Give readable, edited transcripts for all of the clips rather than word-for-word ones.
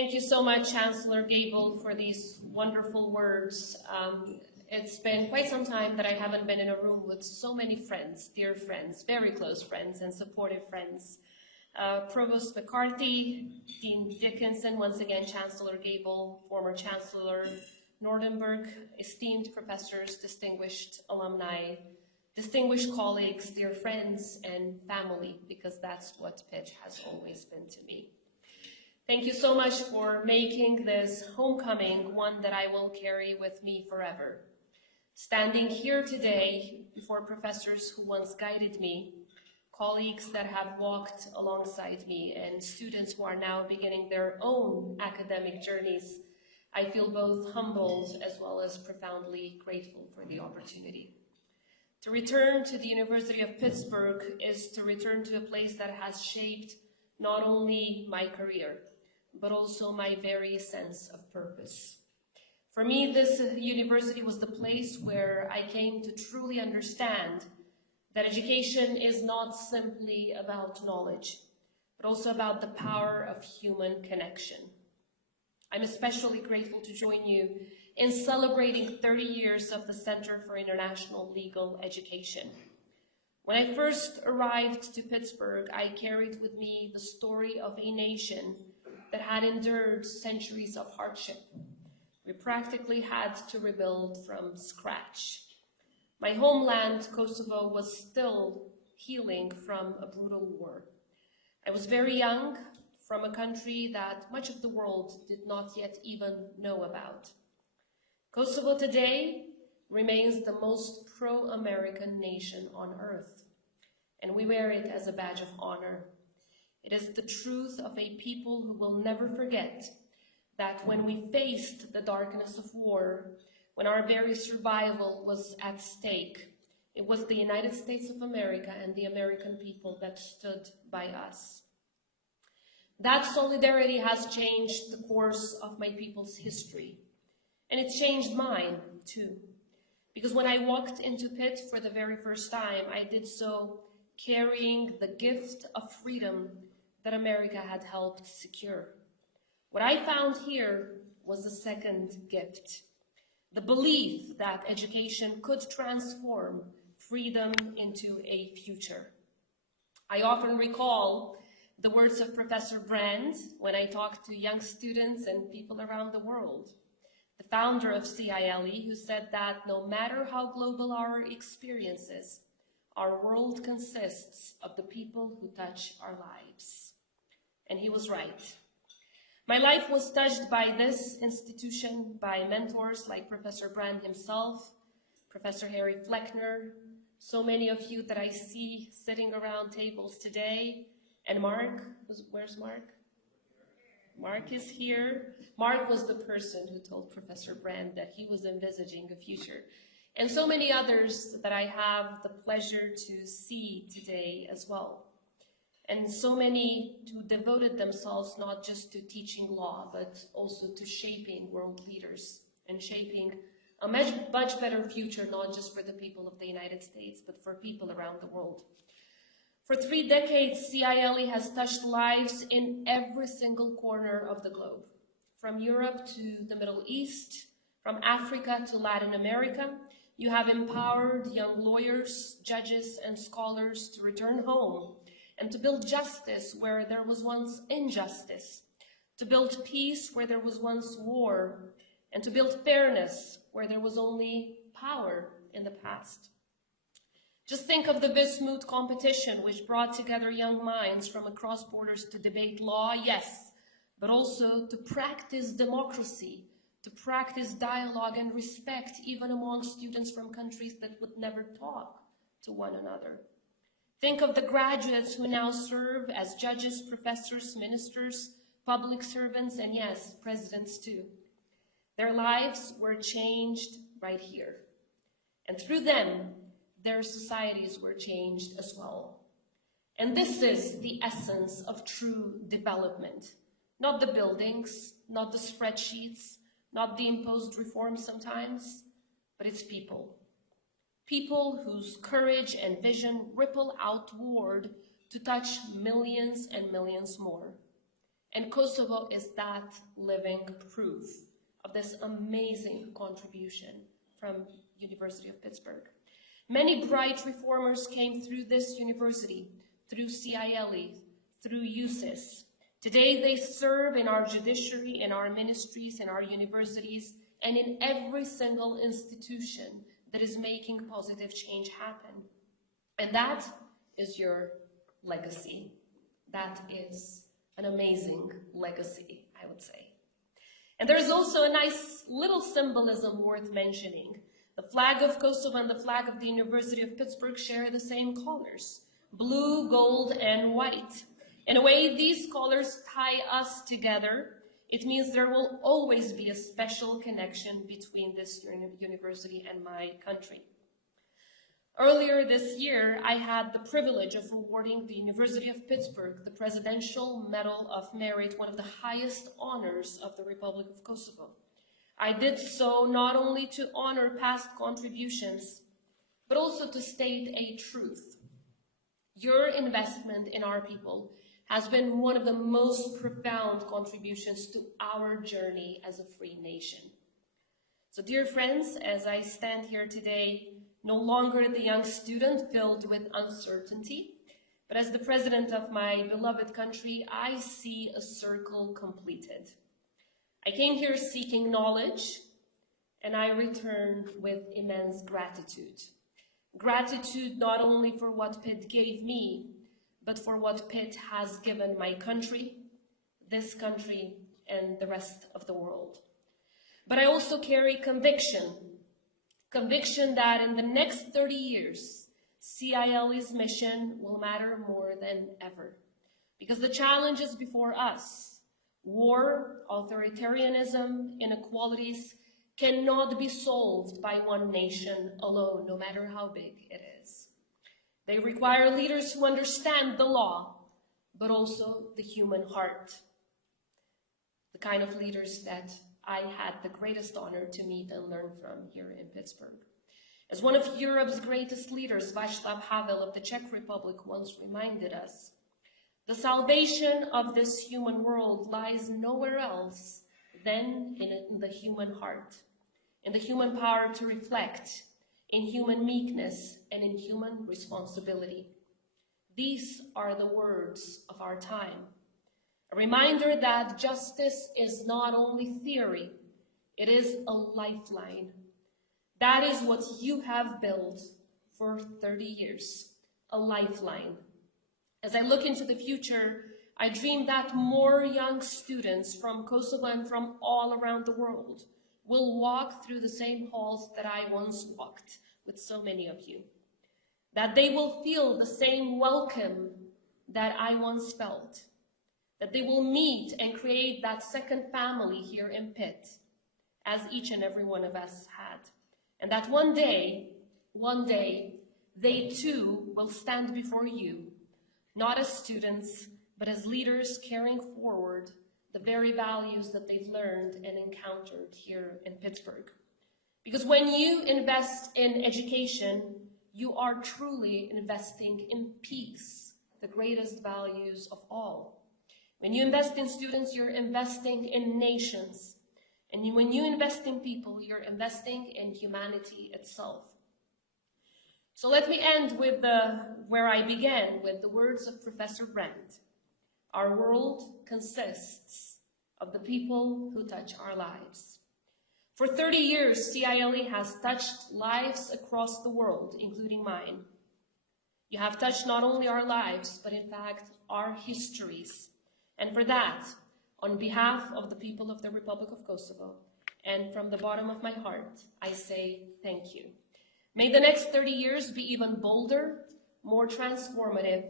Thank you so much, Chancellor Gable, for these wonderful words. It's been quite some time that I haven't been in a room with so many friends, dear friends, very close friends and supportive friends. Provost McCarthy, Dean Dickinson, once again, Chancellor Gable, former Chancellor Nordenberg, esteemed professors, distinguished alumni, distinguished colleagues, dear friends, and family, because that's what Pitt has always been to me. Thank you so much for making this homecoming one that I will carry with me forever. Standing here today before professors who once guided me, colleagues that have walked alongside me, and students who are now beginning their own academic journeys, I feel both humbled as well as profoundly grateful for the opportunity. To return to the University of Pittsburgh is to return to a place that has shaped not only my career, but also my very sense of purpose. For me, this university was the place where I came to truly understand that education is not simply about knowledge, but also about the power of human connection. I'm especially grateful to join you in celebrating 30 years of the Center for International Legal Education. When I first arrived to Pittsburgh, I carried with me the story of a nation that had endured centuries of hardship. We practically had to rebuild from scratch. My homeland, Kosovo, was still healing from a brutal war. I was very young, from a country that much of the world did not yet even know about. Kosovo today remains the most pro-American nation on earth, and we wear it as a badge of honor. It is the truth of a people who will never forget that when we faced the darkness of war, when our very survival was at stake, it was the United States of America and the American people that stood by us. That solidarity has changed the course of my people's history, and it's changed mine too. Because when I walked into Pitt for the very first time, I did so carrying the gift of freedom that America had helped secure. What I found here was the second gift, the belief that education could transform freedom into a future. I often recall the words of Professor Brand when I talk to young students and people around the world, the founder of CILE, who said that no matter how global our experiences, our world consists of the people who touch our lives. And he was right. My life was touched by this institution, by mentors like Professor Brand himself, Professor Harry Fleckner, so many of you that I see sitting around tables today, and Mark, where's Mark? Mark is here. Mark was the person who told Professor Brand that he was envisaging a future. And so many others that I have the pleasure to see today as well. And so many who devoted themselves not just to teaching law, but also to shaping world leaders and shaping a much better future, not just for the people of the United States, but for people around the world. For 3 decades, CILE has touched lives in every single corner of the globe, from Europe to the Middle East, from Africa to Latin America. You have empowered young lawyers, judges, and scholars to return home and to build justice where there was once injustice, to build peace where there was once war, and to build fairness where there was only power in the past. Just think of the Bismuth competition, which brought together young minds from across borders to debate law, yes, but also to practice democracy, to practice dialogue and respect, even among students from countries that would never talk to one another. Think of the graduates who now serve as judges, professors, ministers, public servants, and yes, presidents too. Their lives were changed right here. And through them, their societies were changed as well. And this is the essence of true development. Not the buildings, not the spreadsheets, not the imposed reforms sometimes, but it's people. People whose courage and vision ripple outward to touch millions and millions more. And Kosovo is that living proof of this amazing contribution from University of Pittsburgh. Many bright reformers came through this university, through CILE, through USIS. Today they serve in our judiciary, in our ministries, in our universities, and in every single institution that is making positive change happen. And that is your legacy. That is an amazing legacy, I would say. And there's also a nice little symbolism worth mentioning. The flag of Kosovo and the flag of the University of Pittsburgh share the same colors, blue, gold, and white. In a way, these colors tie us together. It means there will always be a special connection between this university and my country. Earlier this year, I had the privilege of awarding the University of Pittsburgh the Presidential Medal of Merit, one of the highest honors of the Republic of Kosovo. I did so not only to honor past contributions, but also to state a truth. Your investment in our people has been one of the most profound contributions to our journey as a free nation. So, dear friends, as I stand here today, no longer the young student filled with uncertainty, but as the president of my beloved country, I see a circle completed. I came here seeking knowledge, and I returned with immense gratitude. Gratitude not only for what Pitt gave me, but for what Pitt has given my country, this country, and the rest of the world. But I also carry conviction that in the next 30 years, CILE's mission will matter more than ever. Because the challenges before us, war, authoritarianism, inequalities, cannot be solved by one nation alone, no matter how big it is. They require leaders who understand the law, but also the human heart. The kind of leaders that I had the greatest honor to meet and learn from here in Pittsburgh. As one of Europe's greatest leaders, Václav Havel of the Czech Republic once reminded us, the salvation of this human world lies nowhere else than in the human heart, in the human power to reflect, in human meekness, and in human responsibility. These are the words of our time. A reminder that justice is not only theory, it is a lifeline. That is what you have built for 30 years, a lifeline. As I look into the future, I dream that more young students from Kosovo and from all around the world will walk through the same halls that I once walked with so many of you. That they will feel the same welcome that I once felt. That they will meet and create that second family here in Pitt, as each and every one of us had. And that one day, they too will stand before you, not as students, but as leaders carrying forward the very values that they've learned and encountered here in Pittsburgh. Because when you invest in education, you are truly investing in peace, the greatest values of all. When you invest in students, you're investing in nations. And when you invest in people, you're investing in humanity itself. So let me end with where I began, with the words of Professor Brent. Our world consists of the people who touch our lives. For 30 years, CILE has touched lives across the world, including mine. You have touched not only our lives, but in fact, our histories. And for that, on behalf of the people of the Republic of Kosovo, and from the bottom of my heart, I say thank you. May the next 30 years be even bolder, more transformative,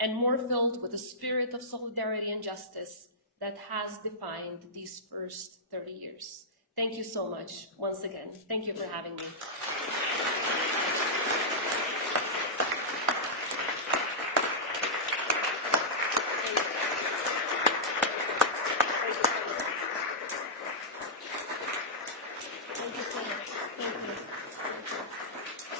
and more filled with the spirit of solidarity and justice that has defined these first 30 years. Thank you so much, once again. Thank you for having me.